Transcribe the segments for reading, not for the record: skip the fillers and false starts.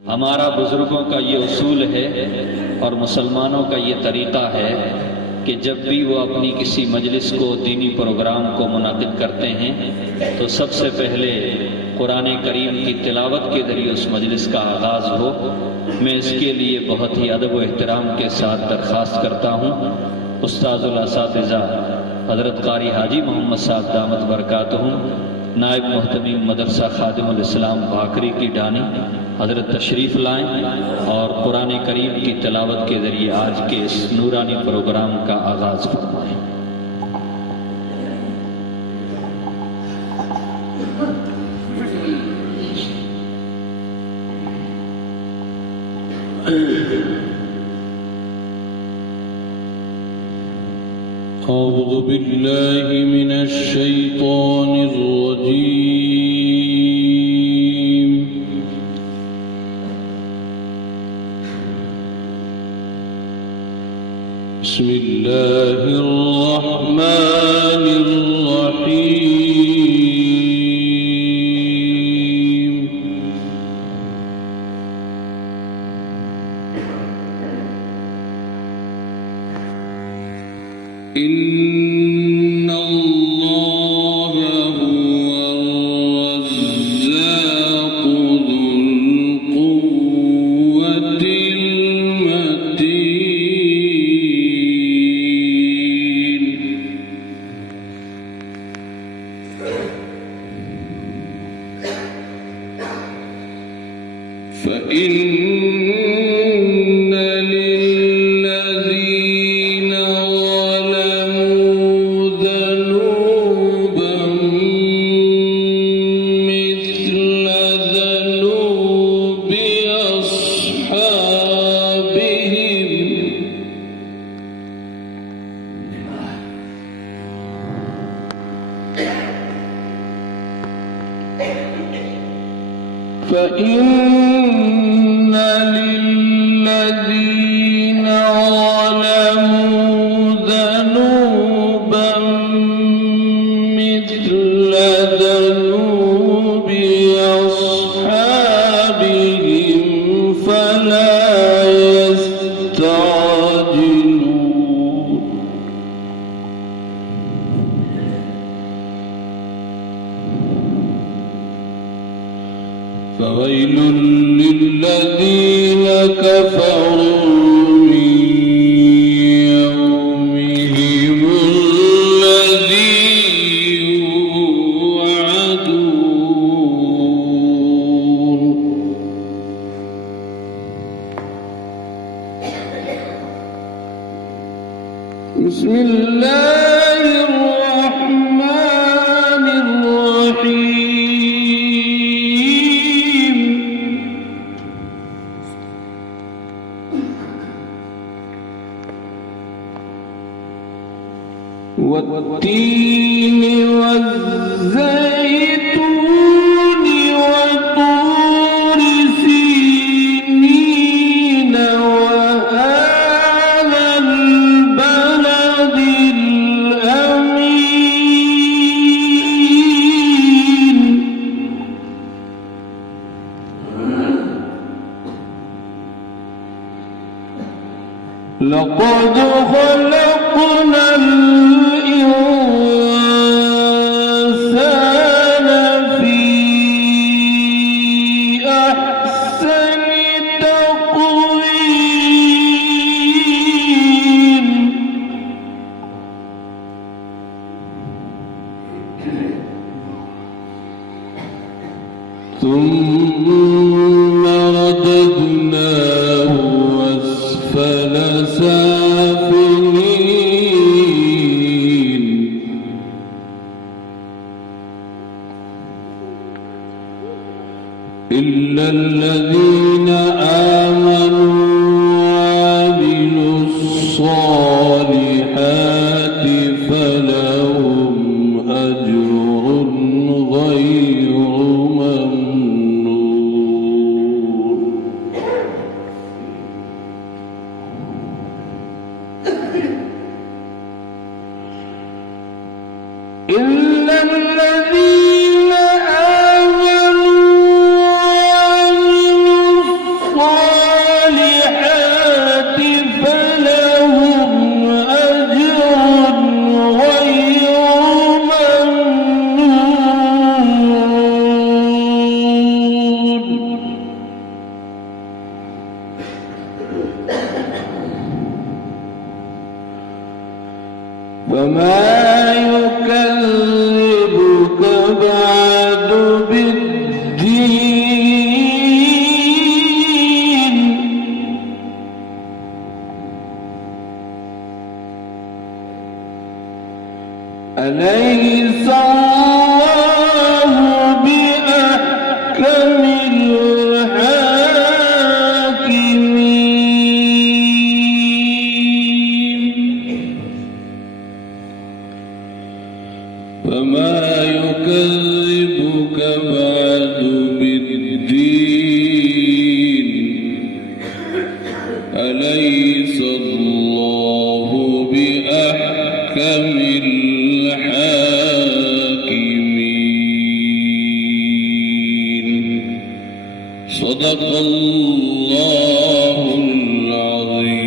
हमारा बुजुर्गों का ये उसूल है और मुसलमानों का ये तरीक़ा है कि जब भी वो अपनी किसी मजलिस को, दीनी प्रोग्राम को मुनक़िद करते हैं तो सबसे पहले कुरान करीम की तिलावत के ज़रिए उस मजलिस का आगाज़ हो। मैं इसके लिए बहुत ही अदब व एहतराम के साथ दरख्वास्त करता हूँ उस्ताज़ुल असातिज़ा हज़रत क़ारी हाजी मोहम्मद साहब दामत बरकातहुम, नायब मुहतमीम मदरसा खादिमुल इस्लाम बाकरी की डानी, हज़रत तशरीफ़ लाएँ और कुरान करीम की तिलावत के ज़रिए आज के इस नूरानी प्रोग्राम का आगाज़ फरमाएँ। أعوذ بالله من الشيطان الرجيم بسم الله الرحمن الرحيم إن الله هو الرزاق ذو القوة المتين فإن للذين ظلموا ذنوبا مثل ذنوب أصحابهم فإن للذين ظلموا ذنوبا مثل ذنوب أصحابهم فلا يستعجلون فويل للذين كفروا من يومهم الذي يوعدون بسم الله الرحمن الرحيم والتين والزيتون وطور سينين وهذا البلد الأمين لقد خلقنا الإنسان في أحسن تقويم ثم رددناه أسفل سافلين إلا الذين آمنوا وعملوا الصالحات فلهم أجر غير ممنون إلا الذين آمنوا وعملوا فما يكذبك بعد بالدين أليس الله بأحكم الحاكمين فما يكذبك بعد بالدين أليس الله بأحكم الحاكمين صدق الله العظيم.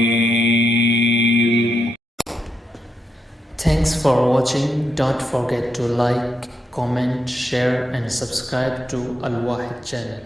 Thanks for watching. Don't forget to like, comment, share and subscribe to Al Wahid channel.